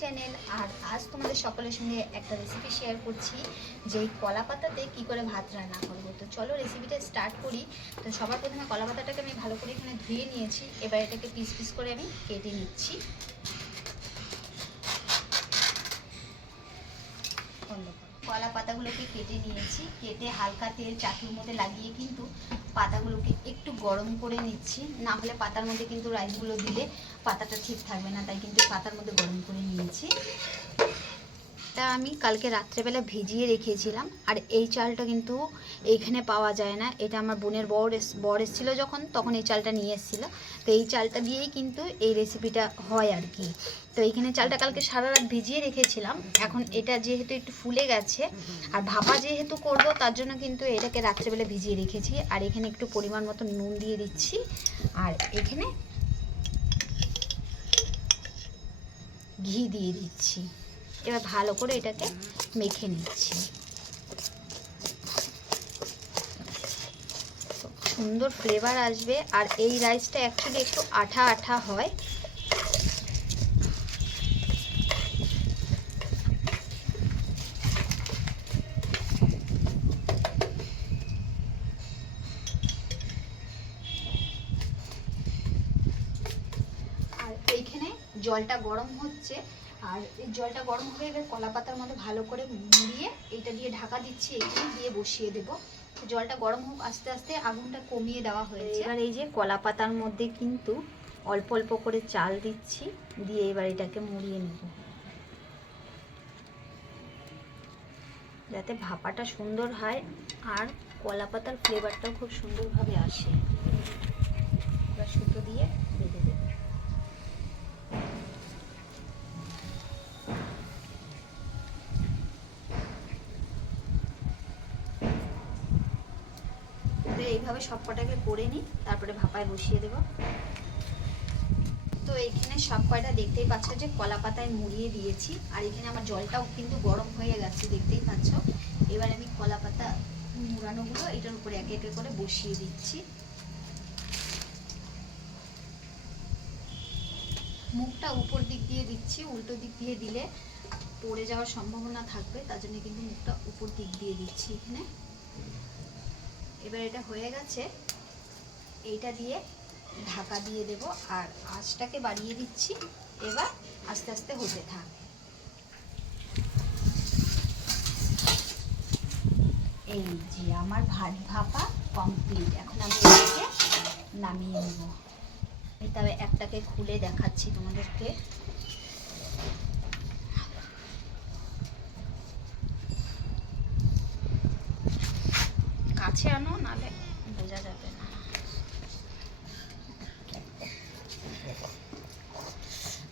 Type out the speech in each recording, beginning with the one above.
Channel. আর আজ তোমাদের সকলের সঙ্গে একটা রেসিপি শেয়ার করছি, যে কলা পাতাতে কী করে ভাত রান্না করব। তো চলো রেসিপিটা স্টার্ট করি। তো সবার প্রথমে কলা পাতাটাকে আমি ভালো করে এখানে ধুয়ে নিয়েছি। এবার এটাকে পিস পিস করে আমি কেটে নিচ্ছি। অন্য। কলা পাতাগুলোকে কেটে নিয়েছি। কেটে হালকা তেল চাটুর মধ্যে লাগিয়ে কিন্তু পাতাগুলোকে একটু গরম করে নিচ্ছি। না হলে পাতার মধ্যে কিন্তু রাইসগুলো দিলে পাতাটা ঠিক থাকবে না, তাই কিন্তু পাতার মধ্যে গরম করে নিয়েছি। এটা আমি কালকে রাত্রেবেলা ভিজিয়ে রেখেছিলাম, আর এই চালটা কিন্তু এইখানে পাওয়া যায় না। এটা আমার বোনের বর বর এসেছিল যখন, তখন এই চালটা নিয়ে এসেছিল। তো এই চালটা দিয়েই কিন্তু এই রেসিপিটা হয় আর কি। তো এইখানে চালটা কালকে সারা রাত ভিজিয়ে রেখেছিলাম। এখন এটা যেহেতু একটু ফুলে গেছে, আর ভাপা যেহেতু করব, তার জন্য কিন্তু এটাকে রাত্রেবেলা ভিজিয়ে রেখেছি। আর এখানে একটু পরিমাণ মতো নুন দিয়ে দিচ্ছি। আর এখানে ঘি দিয়ে দিচ্ছি। এবার ভালো করে এটাকে মেখে নিচ্ছি। সুন্দর ফ্লেভার আসবে। আর এই রাইসটা অ্যাকচুয়ালি একটু আঠা আঠা হয়। আর এইখানে জলটা গরম হচ্ছে। আর এই জলটা গরম হয়ে গেলে কলা পাতার মধ্যে ভালো করে মুড়িয়ে এটা দিয়ে ঢাকা দিচ্ছি, এখানে দিয়ে বসিয়ে দেবো। জলটা গরম হোক, আস্তে আস্তে আগুনটা কমিয়ে দেওয়া হয়েছে। এবার এই যে কলা পাতার মধ্যে কিন্তু অল্প অল্প করে চাল দিচ্ছি, দিয়ে এবার এটাকে মুড়িয়ে নেব। যাতে ভাপাটা সুন্দর হয় আর কলা পাতার ফ্লেভারটাও খুব সুন্দরভাবে আসে। এবার সুতো দিয়ে এইভাবে সব কটাকে করে নিই, তারপরে ভাপায় বসিয়ে দেব। তো এখানে সব কয়টা দেখতেই পাচ্ছ যে কলা পাতায় মুড়িয়ে দিয়েছি, আর এখানে আমার জলটাও কিন্তু গরম হয়ে গেছে, দেখতেই পাচ্ছ। এবার আমি কলা পাতা মুড়ানোগুলো এটার উপরে একে একে করে বসিয়ে দিচ্ছি। মুখটা উপর দিক দিয়ে দিচ্ছি, উল্টো দিক দিয়ে দিলে পড়ে যাওয়ার সম্ভাবনা থাকবে, তার জন্য কিন্তু মুখটা উপর দিক দিয়ে দিচ্ছি এখানে। এবার এটা হয়ে গেছে। এইটা দিয়ে ঢাকা দিয়ে দেব আর আঁচটাকে বাড়িয়ে দিচ্ছি। এবার আস্তে আস্তে হতে থাক। এই যে আমার ভাত ভাপা কমপ্লিট এখন আমি এটাকে নামিয়ে নেব। তবে একটাকে খুলে দেখাচ্ছি তোমাদেরকে। কাছে আনো নালে বোঝা যাবে না।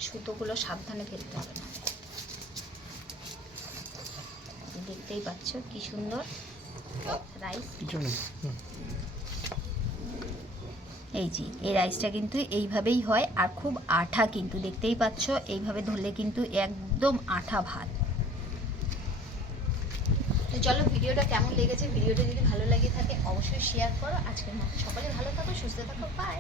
সুতোগুলো সাবধানে ফেলতে হবে না। দেখতেই পাচ্ছ কি সুন্দর রাইস। এই যে এই রাইসটা কিন্তু এইভাবেই হয় আর খুব আঠা কিন্তু দেখতেই পাচ্ছ এইভাবে ধরলে কিন্তু একদম আঠা ভাত। চলো ভিডিওটা কেমন লেগেছে, ভিডিওটা যদি ভালো লাগে থাকে অবশ্যই শেয়ার করো। আজকের মতো সকলে ভালো থাকো, সুস্থ থাকো বাই